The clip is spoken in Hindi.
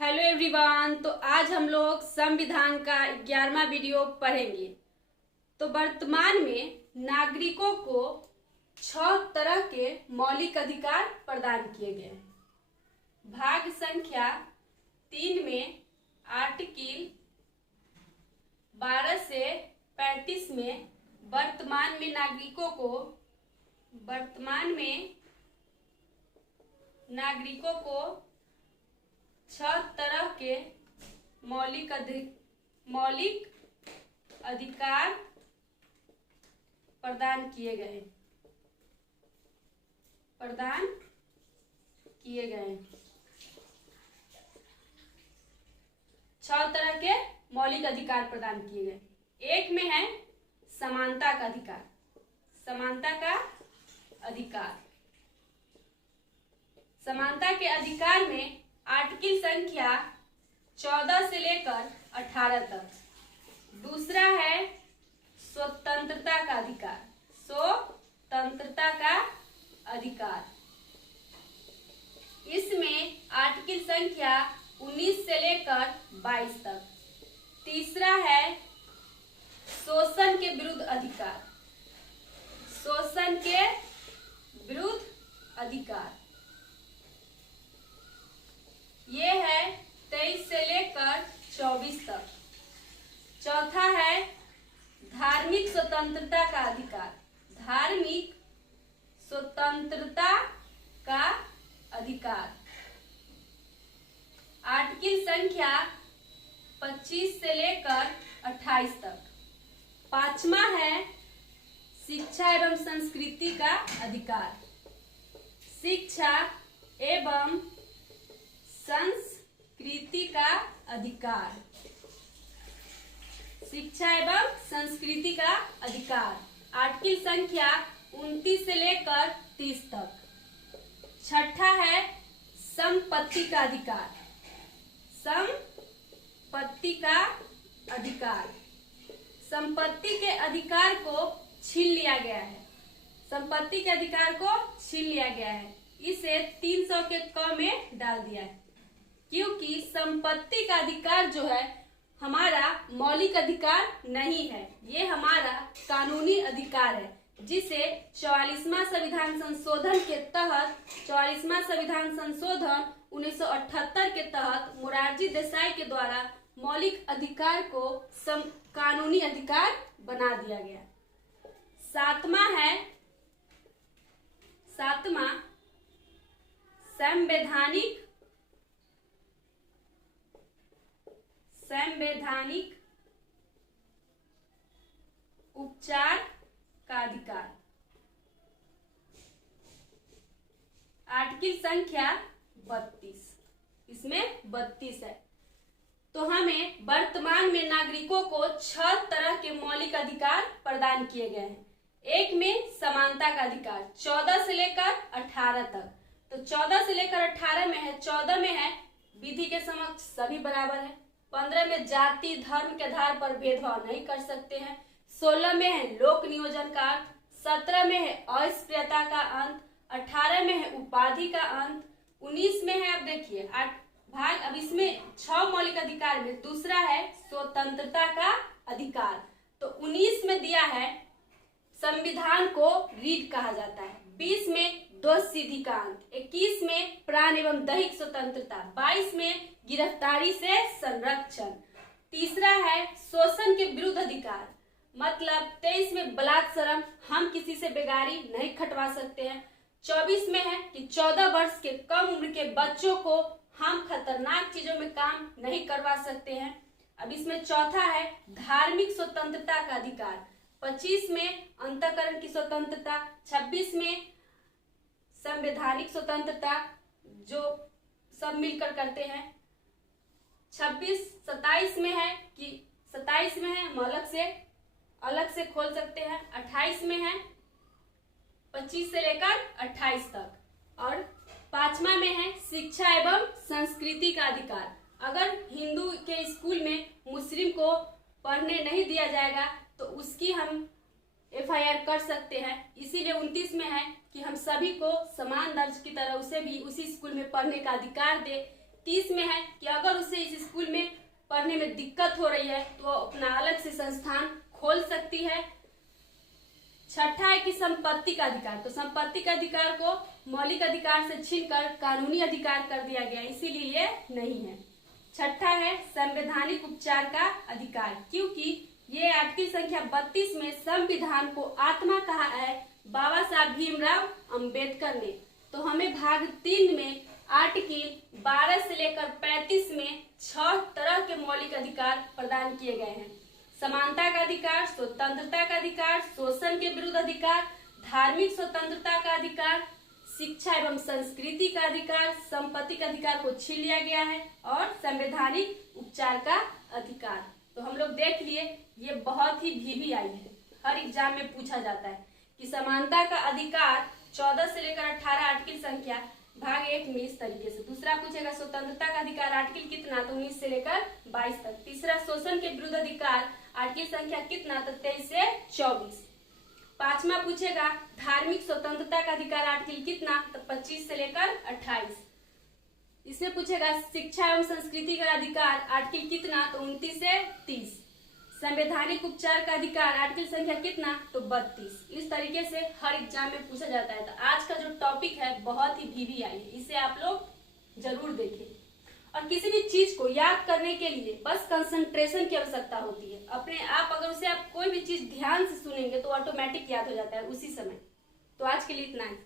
Hello everyone. तो आज हम लोग संविधान का 11वां वीडियो पढ़ेंगे। तो वर्तमान में नागरिकों को 6 तरह के मौलिक अधिकार प्रदान किए गए हैं। भाग संख्या 3 में आर्टिकल 12 से 35 में वर्तमान में नागरिकों को 6 तरह के मौलिक अधिकार प्रदान किए गए 6 तरह के मौलिक अधिकार प्रदान किए गए। एक में है समानता का अधिकार। समानता के अधिकार में आर्टिकल संख्या 14 से लेकर 18 तक। दूसरा है स्वतंत्रता का अधिकार। इसमें आर्टिकल संख्या 19 से लेकर 22 तक। तीसरा है शोषण के विरुद्ध अधिकार। ये है 23 से लेकर 24 तक। चौथा है धार्मिक स्वतंत्रता का अधिकार। आर्टिकल संख्या 25 से लेकर 28 तक। पांचवा है शिक्षा एवं संस्कृति का अधिकार। शिक्षा एवं संस्कृति का अधिकार। आर्टिकल संख्या 29 से लेकर 30 तक। छठा है संपत्ति का अधिकार। संपत्ति के अधिकार को छीन लिया गया है। इसे 300 के क में डाल दिया है, क्योंकि संपत्ति का अधिकार जो है हमारा मौलिक अधिकार नहीं है, ये हमारा कानूनी अधिकार है, जिसे 44वां संविधान संशोधन 1978 के तहत मोरारजी देसाई के द्वारा मौलिक अधिकार को कानूनी अधिकार बना दिया गया। सातवां संवैधानिक उपचार का अधिकार। आर्टिकल संख्या 32। इसमें 32 है। तो हमें वर्तमान में नागरिकों को 6 तरह के मौलिक अधिकार प्रदान किए गए हैं। एक में समानता का अधिकार 14 से लेकर 18 तक। तो 14 से लेकर 18 में है, 14 में है विधि के समक्ष सभी बराबर है। 15 में जाति धर्म के आधार पर भेदभाव नहीं कर सकते हैं। 16 में है लोक नियोजन का अंत। 17 में है अस्पृश्यता का अंत। 18 में है उपाधि का अंत। 19 में है, अब देखिए भाग, अब इसमें 6 मौलिक अधिकार में दूसरा है स्वतंत्रता का अधिकार। तो 19 में दिया है संविधान को रीढ़ कहा जाता है। 20 में दोष सिद्धि का अंत। 21 में प्राण एवं दैहिक स्वतंत्रता। 22 में गिरफ्तारी से संरक्षण। तीसरा है शोषण के विरुद्ध अधिकार, मतलब 23 में बलात्सरम, हम किसी से बेगारी नहीं खटवा सकते हैं। 24 में है कि 14 वर्ष के कम उम्र के बच्चों को हम खतरनाक चीजों में काम नहीं करवा सकते हैं। अब इसमें चौथा है धार्मिक स्वतंत्रता का अधिकार। 25 में अंतःकरण की स्वतंत्रता। 26 में संवैधानिक स्वतंत्रता, जो सब मिलकर करते हैं। 27 में है कि 27 में है हम अलग से खोल सकते हैं। 28 में है 25 से लेकर 28 तक। और 5वां में है शिक्षा एवं संस्कृति का अधिकार। अगर हिंदू के स्कूल में मुस्लिम को पढ़ने नहीं दिया जाएगा तो उसकी हम FIR कर सकते हैं। इसीलिए 29 में है कि हम सभी को समान दर्ज की तरह उसे भी उसी स्कूल में पढ़ने का अधिकार दे। 30 में है कि अगर उसे इस स्कूल में पढ़ने में दिक्कत हो रही है तो वो अपना अलग से संस्थान खोल सकती है। छठा है कि संपत्ति का अधिकार, तो संपत्ति का अधिकार को मौलिक अधिकार से छीनकर कानूनी अधिकार कर दिया गया, इसीलिए ये नहीं है। छठा है संवैधानिक उपचार का अधिकार, क्योंकि ये आर्टिकल संख्या 32 में संविधान को आत्मा कहा है बाबा साहब भीमराव अंबेडकर ने। तो हमें भाग 3 में आर्टिकल 12 से लेकर 35 में 6 तरह के मौलिक अधिकार प्रदान किए गए हैं। समानता का अधिकार, स्वतंत्रता का अधिकार, शोषण के विरुद्ध अधिकार, धार्मिक स्वतंत्रता का अधिकार, शिक्षा एवं संस्कृति का अधिकार, संपत्ति का अधिकार को छीन लिया गया है और संवैधानिक उपचार का अधिकार। तो हम लोग देख लिए, ये बहुत ही VVI है, हर एग्जाम में पूछा जाता है कि समानता का अधिकार 14 से लेकर 18 आर्टिकल संख्या भाग 1 में इस तरीके से। दूसरा पूछेगा स्वतंत्रता का अधिकार आर्टिकल कितना, तो 19 से लेकर 22 तक। तीसरा शोषण के विरुद्ध अधिकार आर्टिकल संख्या कितना, तो 23 से 24। पांचवा पूछेगा धार्मिक स्वतंत्रता का अधिकार आर्टिकल कितना, तो 25 से लेकर 28। इसमें पूछेगा शिक्षा एवं संस्कृति का अधिकार आर्टिकल कितना, तो 29 से 30। संवैधानिक उपचार का अधिकार आर्टिकल संख्या कितना, तो 32। इस तरीके से हर एग्जाम में पूछा जाता है। तो आज का जो टॉपिक है बहुत ही VVI है, इसे आप लोग जरूर देखें। और किसी भी चीज को याद करने के लिए बस कंसंट्रेशन की आवश्यकता होती है। अपने आप अगर उसे आप कोई भी चीज ध्यान से सुनेंगे तो ऑटोमेटिक याद हो जाता है उसी समय। तो आज के लिए इतना ही।